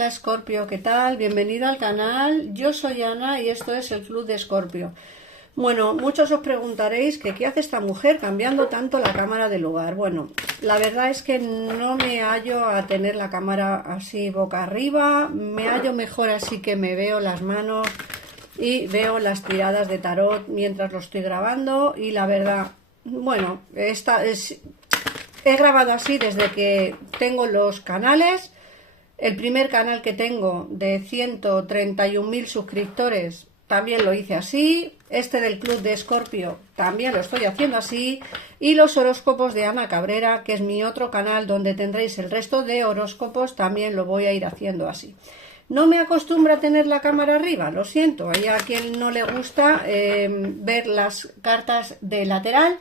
Hola Escorpio, ¿qué tal? Bienvenido al canal. Yo soy Ana y esto es el Club de Escorpio. Bueno, muchos os preguntaréis que qué hace esta mujer cambiando tanto la cámara de lugar. Bueno, la verdad es que no me hallo a tener la cámara así boca arriba, me hallo mejor así que me veo las manos y veo las tiradas de tarot mientras lo estoy grabando y la verdad, bueno, he grabado así desde que tengo los canales. El primer canal que tengo de 131.000 suscriptores también lo hice así. Este del Club de Escorpio también lo estoy haciendo así. Y los horóscopos de Ana Cabrera, que es mi otro canal donde tendréis el resto de horóscopos, también lo voy a ir haciendo así. No me acostumbro a tener la cámara arriba, lo siento. Hay a quien no le gusta ver las cartas de lateral.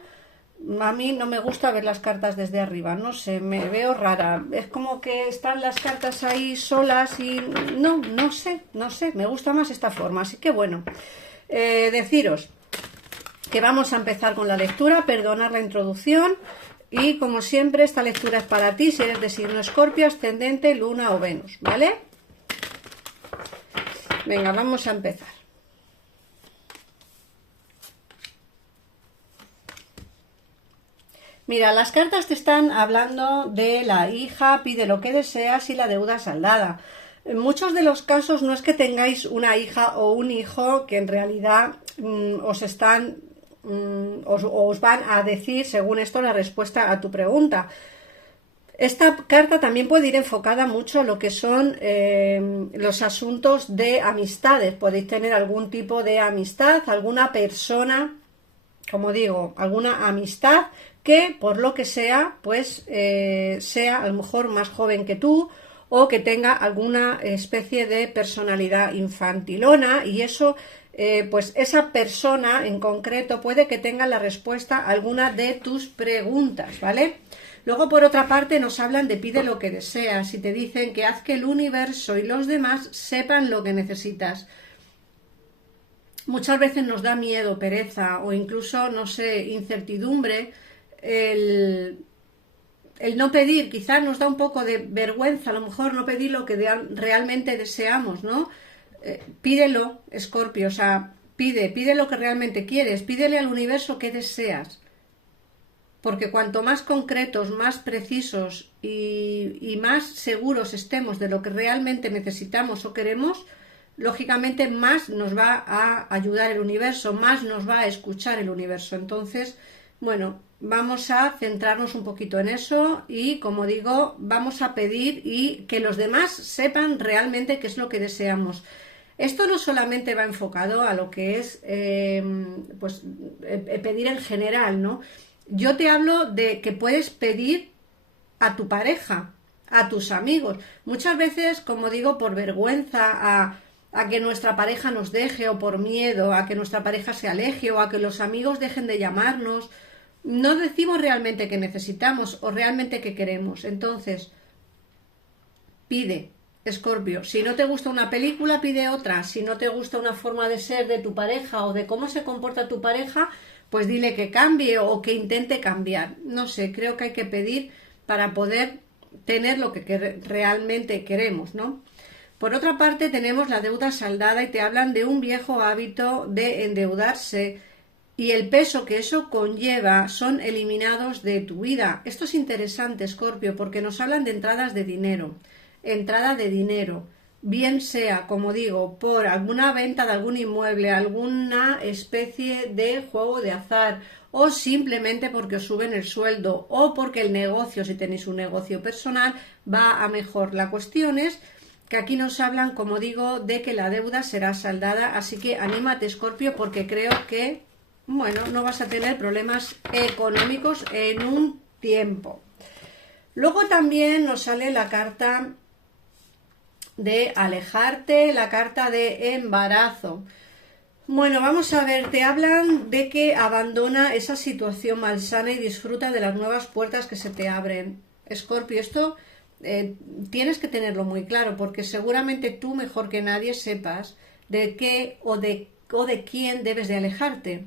A mí no me gusta ver las cartas desde arriba, no sé, me veo rara. Es como que están las cartas ahí solas y no sé, me gusta más esta forma. Así que bueno, deciros que vamos a empezar con la lectura, perdonar la introducción. Y como siempre, esta lectura es para ti si eres de signo Escorpio, ascendente, Luna o Venus, ¿vale? Venga, vamos a empezar. Mira, las cartas te están hablando de la hija, pide lo que deseas y la deuda saldada. En muchos de los casos no es que tengáis una hija o un hijo que en realidad os van a decir, según esto, la respuesta a tu pregunta. Esta carta también puede ir enfocada mucho a lo que son los asuntos de amistades. Podéis tener algún tipo de amistad, alguna persona, como digo, alguna amistad que por lo que sea, pues sea a lo mejor más joven que tú o que tenga alguna especie de personalidad infantilona y eso, pues esa persona en concreto puede que tenga la respuesta a alguna de tus preguntas, ¿vale? Luego, por otra parte, nos hablan de pide lo que deseas y te dicen que haz que el universo y los demás sepan lo que necesitas. Muchas veces nos da miedo, pereza o incluso, no sé, incertidumbre el no pedir. Quizás nos da un poco de vergüenza, a lo mejor no pedir lo que realmente deseamos, ¿no? Pídelo, Escorpio, o sea, pide lo que realmente quieres, pídele al universo qué deseas. Porque cuanto más concretos, más precisos y más seguros estemos de lo que realmente necesitamos o queremos, lógicamente más nos va a ayudar el universo, más nos va a escuchar el universo. Entonces, bueno, vamos a centrarnos un poquito en eso y, como digo, vamos a pedir y que los demás sepan realmente qué es lo que deseamos. Esto no solamente va enfocado a lo que es pedir en general, ¿no? Yo te hablo de que puedes pedir a tu pareja, a tus amigos. Muchas veces, como digo, por vergüenza a que nuestra pareja nos deje o por miedo a que nuestra pareja se aleje o a que los amigos dejen de llamarnos, no decimos realmente que necesitamos o realmente que queremos. Entonces, pide, Escorpio. Si no te gusta una película, pide otra. Si no te gusta una forma de ser de tu pareja o de cómo se comporta tu pareja, pues dile que cambie o que intente cambiar. No sé, creo que hay que pedir para poder tener lo que realmente queremos, ¿no? Por otra parte, tenemos la deuda saldada y te hablan de un viejo hábito de endeudarse y el peso que eso conlleva son eliminados de tu vida. Esto es interesante, Escorpio, porque nos hablan de entradas de dinero. Entrada de dinero, bien sea, como digo, por alguna venta de algún inmueble, alguna especie de juego de azar o simplemente porque os suben el sueldo o porque el negocio, si tenéis un negocio personal, va a mejor. La cuestión es que aquí nos hablan, como digo, de que la deuda será saldada, así que anímate, Escorpio, porque creo que, bueno, no vas a tener problemas económicos en un tiempo. Luego también nos sale la carta de alejarte, la carta de embarazo. Bueno, vamos a ver, te hablan de que abandona esa situación malsana y disfruta de las nuevas puertas que se te abren. Escorpio, esto tienes que tenerlo muy claro porque seguramente tú mejor que nadie sepas de qué o de quién debes de alejarte.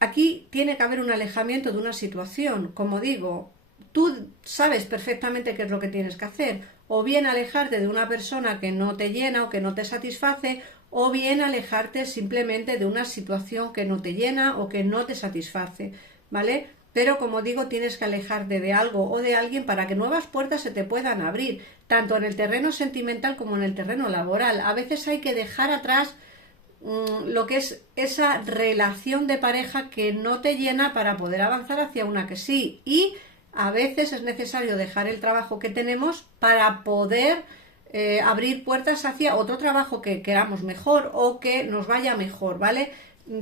Aquí tiene que haber un alejamiento de una situación, como digo, tú sabes perfectamente qué es lo que tienes que hacer. o bien alejarte de una persona que no te llena o que no te satisface, o bien alejarte simplemente de una situación que no te llena o que no te satisface, ¿vale? Pero como digo, tienes que alejarte de algo o de alguien para que nuevas puertas se te puedan abrir, tanto en el terreno sentimental como en el terreno laboral. A veces hay que dejar atrás lo que es esa relación de pareja que no te llena para poder avanzar hacia una que sí, y a veces es necesario dejar el trabajo que tenemos para poder abrir puertas hacia otro trabajo que queramos mejor o que nos vaya mejor, ¿vale?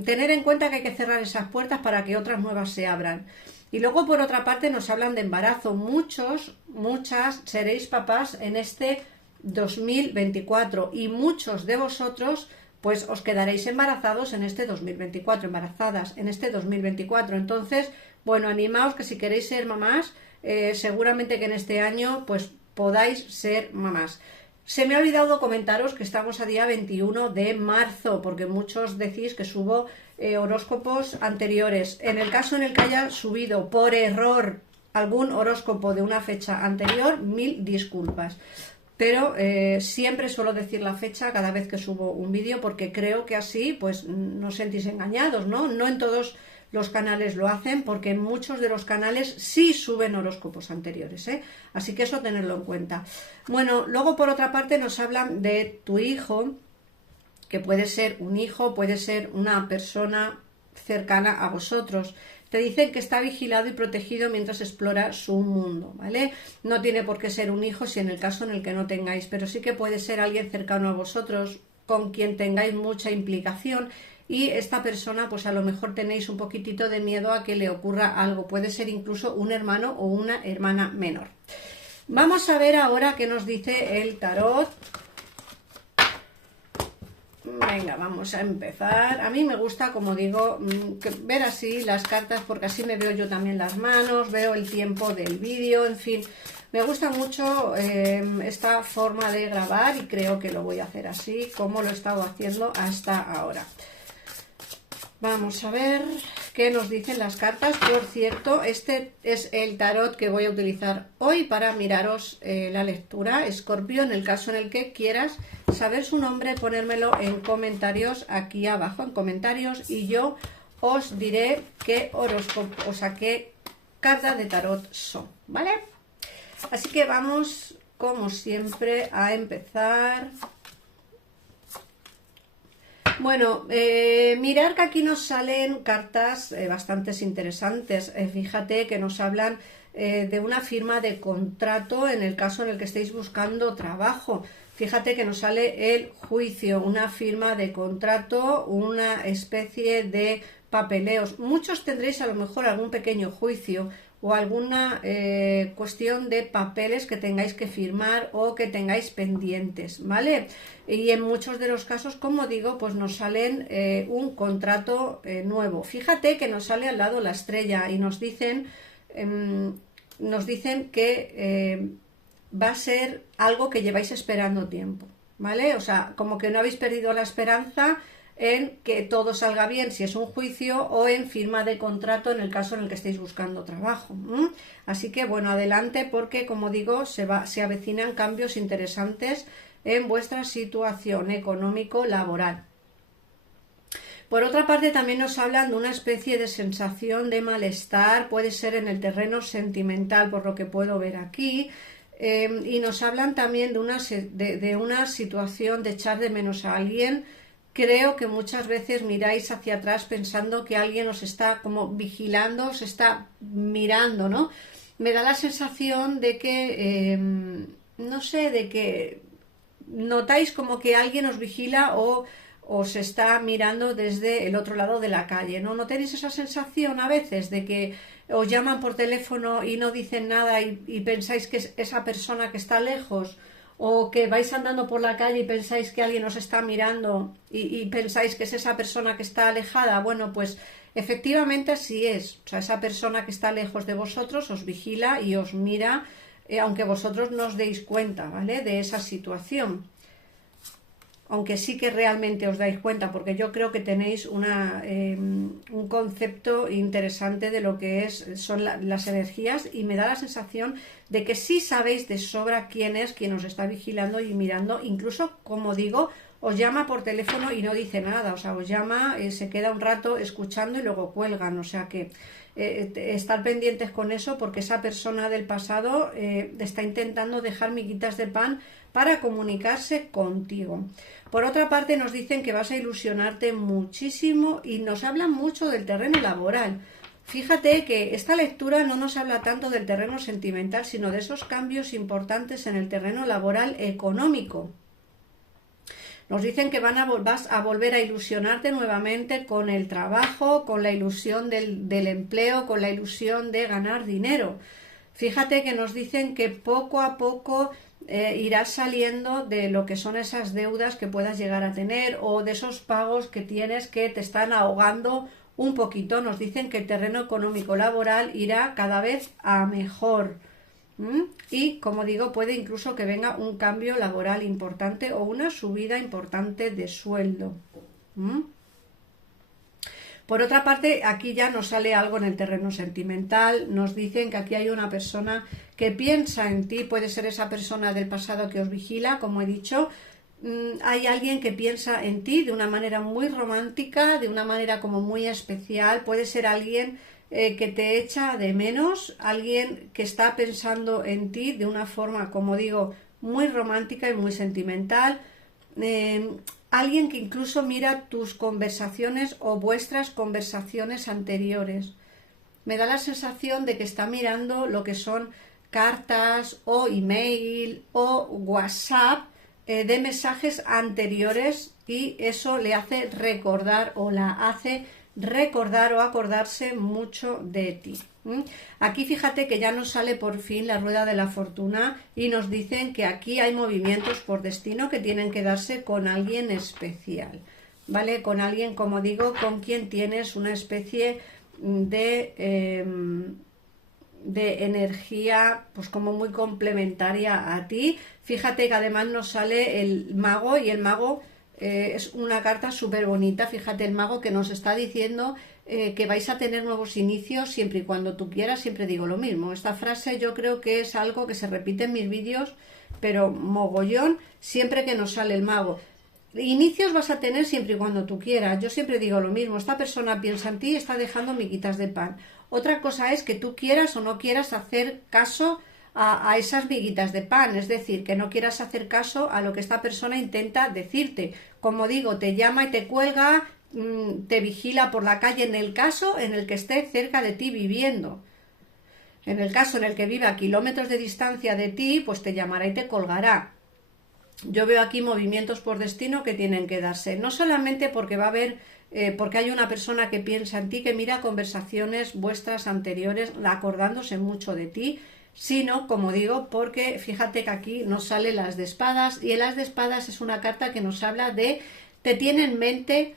Tener en cuenta que hay que cerrar esas puertas para que otras nuevas se abran. Y luego, por otra parte, nos hablan de embarazo. Muchas seréis papás en este 2024 y muchos de vosotros pues os quedaréis embarazados en este 2024, embarazadas en este 2024. Entonces, bueno, animaos que si queréis ser mamás, seguramente que en este año pues podáis ser mamás. Se me ha olvidado comentaros que estamos a día 21 de marzo, porque muchos decís que subo horóscopos anteriores. En el caso en el que haya subido por error algún horóscopo de una fecha anterior, mil disculpas. Pero siempre suelo decir la fecha cada vez que subo un vídeo, porque creo que así pues no os sentís engañados, ¿no? No en todos los canales lo hacen, porque en muchos de los canales sí suben horóscopos anteriores, ¿eh? Así que eso tenerlo en cuenta. Bueno, luego por otra parte nos hablan de tu hijo, que puede ser un hijo, puede ser una persona cercana a vosotros. Te dicen que está vigilado y protegido mientras explora su mundo, ¿vale? No tiene por qué ser un hijo si en el caso en el que no tengáis, pero sí que puede ser alguien cercano a vosotros, con quien tengáis mucha implicación, y esta persona pues a lo mejor tenéis un poquitito de miedo a que le ocurra algo. Puede ser incluso un hermano o una hermana menor. Vamos a ver ahora qué nos dice el tarot. Venga, vamos a empezar. A mí me gusta, como digo, ver así las cartas, porque así me veo yo también las manos, veo el tiempo del vídeo, en fin. Me gusta mucho esta forma de grabar y creo que lo voy a hacer así, como lo he estado haciendo hasta ahora. Vamos a ver qué nos dicen las cartas. Por cierto, este es el tarot que voy a utilizar hoy para miraros la lectura, Escorpio. En el caso en el que quieras saber su nombre, ponérmelo en comentarios aquí abajo, en comentarios, y yo os diré qué horóscopo, o sea, qué carta de tarot son, ¿vale? Así que vamos, como siempre, a empezar. Bueno, mirar que aquí nos salen cartas bastante interesantes. Fíjate que nos hablan de una firma de contrato en el caso en el que estéis buscando trabajo. Fíjate que nos sale el juicio, una firma de contrato, una especie de papeleos. Muchos tendréis a lo mejor algún pequeño juicio o alguna cuestión de papeles que tengáis que firmar o que tengáis pendientes, ¿vale? Y en muchos de los casos, como digo, pues nos salen un contrato nuevo. Fíjate que nos sale al lado la estrella y nos dicen que va a ser algo que lleváis esperando tiempo, ¿vale? O sea, como que no habéis perdido la esperanza en que todo salga bien si es un juicio, o en firma de contrato en el caso en el que estéis buscando trabajo. Así que bueno, adelante, porque como digo, se avecinan cambios interesantes en vuestra situación económico-laboral. Por otra parte, también nos hablan de una especie de sensación de malestar, puede ser en el terreno sentimental, por lo que puedo ver aquí. Y nos hablan también de una situación de echar de menos a alguien. Creo que muchas veces miráis hacia atrás pensando que alguien os está como vigilando, os está mirando, ¿no? Me da la sensación de que, no sé, de que notáis como que alguien os vigila o os está mirando desde el otro lado de la calle, ¿no? ¿No tenéis esa sensación a veces de que os llaman por teléfono y no dicen nada y pensáis que es esa persona que está lejos? O que vais andando por la calle y pensáis que alguien os está mirando y pensáis que es esa persona que está alejada. Bueno, pues efectivamente así es. O sea, esa persona que está lejos de vosotros os vigila y os mira, aunque vosotros no os deis cuenta, ¿vale?, de esa situación. aunque sí que realmente os dais cuenta, porque yo creo que tenéis un concepto interesante de lo que son las energías, y me da la sensación de que sí sabéis de sobra quién es quien os está vigilando y mirando, incluso, como digo, os llama por teléfono y no dice nada, o sea, os llama, se queda un rato escuchando y luego cuelgan, o sea que estar pendientes con eso, porque esa persona del pasado está intentando dejar miguitas de pan para comunicarse contigo. Por otra parte, nos dicen que vas a ilusionarte muchísimo y nos hablan mucho del terreno laboral. Fíjate que esta lectura no nos habla tanto del terreno sentimental, sino de esos cambios importantes en el terreno laboral económico. Nos dicen que vas a volver a ilusionarte nuevamente con el trabajo, con la ilusión del empleo, con la ilusión de ganar dinero. Fíjate que nos dicen que poco a poco irás saliendo de lo que son esas deudas que puedas llegar a tener, o de esos pagos que tienes que te están ahogando un poquito. Nos dicen que el terreno económico laboral irá cada vez a mejor. Y, como digo, puede incluso que venga un cambio laboral importante o una subida importante de sueldo. Por otra parte, aquí ya nos sale algo en el terreno sentimental. Nos dicen que aquí hay una persona que piensa en ti, puede ser esa persona del pasado que os vigila, como he dicho. Hay alguien que piensa en ti de una manera muy romántica, de una manera como muy especial. Puede ser alguien que te echa de menos, alguien que está pensando en ti de una forma, como digo, muy romántica y muy sentimental. Alguien que incluso mira tus conversaciones o vuestras conversaciones anteriores. Me da la sensación de que está mirando lo que son cartas o email o WhatsApp de mensajes anteriores, y eso le hace recordar o la hace recordar o acordarse mucho de ti. Aquí fíjate que ya nos sale por fin la rueda de la fortuna y nos dicen que aquí hay movimientos por destino que tienen que darse con alguien especial, ¿vale? Con alguien, como digo, con quien tienes una especie de energía pues como muy complementaria a ti. Fíjate que además nos sale el mago, y el mago es una carta súper bonita. Fíjate, el mago que nos está diciendo que vais a tener nuevos inicios siempre y cuando tú quieras. Siempre digo lo mismo. Esta frase yo creo que es algo que se repite en mis vídeos, pero mogollón, siempre que nos sale el mago. Inicios vas a tener siempre y cuando tú quieras. Yo siempre digo lo mismo. Esta persona piensa en ti y está dejando miguitas de pan. Otra cosa es que tú quieras o no quieras hacer caso a esas miguitas de pan, es decir, que no quieras hacer caso a lo que esta persona intenta decirte. Como digo, te llama y te cuelga, te vigila por la calle en el caso en el que esté cerca de ti viviendo. En el caso en el que vive a kilómetros de distancia de ti, pues te llamará y te colgará. Yo veo aquí movimientos por destino que tienen que darse, no solamente porque va a haber porque hay una persona que piensa en ti, que mira conversaciones vuestras anteriores acordándose mucho de ti, sino, como digo, porque fíjate que aquí nos sale el as de espadas, y el as de espadas es una carta que nos habla de te tiene en mente,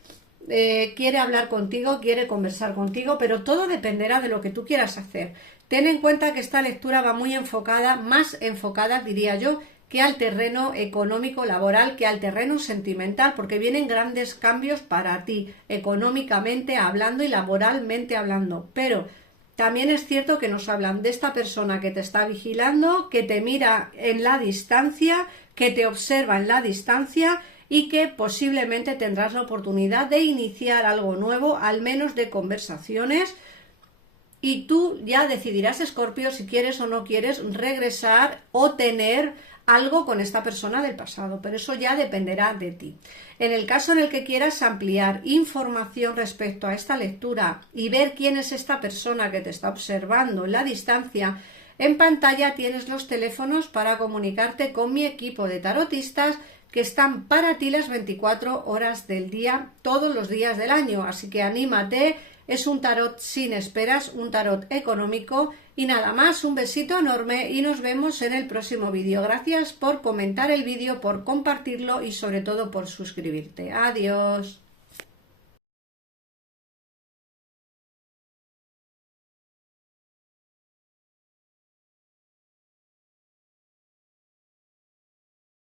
quiere hablar contigo, quiere conversar contigo, pero todo dependerá de lo que tú quieras hacer. Ten en cuenta que esta lectura va muy enfocada, más enfocada, diría yo, que al terreno económico laboral, que al terreno sentimental, porque vienen grandes cambios para ti, económicamente hablando y laboralmente hablando. Pero también es cierto que nos hablan de esta persona que te está vigilando, que te mira en la distancia, que te observa en la distancia, y que posiblemente tendrás la oportunidad de iniciar algo nuevo, al menos de conversaciones, y tú ya decidirás, Escorpio, si quieres o no quieres regresar o tener algo con esta persona del pasado, pero eso ya dependerá de ti. En el caso en el que quieras ampliar información respecto a esta lectura y ver quién es esta persona que te está observando en la distancia, en pantalla tienes los teléfonos para comunicarte con mi equipo de tarotistas, que están para ti las 24 horas del día, todos los días del año. Así que anímate, es un tarot sin esperas, un tarot económico. Y nada más, un besito enorme y nos vemos en el próximo vídeo. Gracias por comentar el vídeo, por compartirlo y sobre todo por suscribirte. Adiós.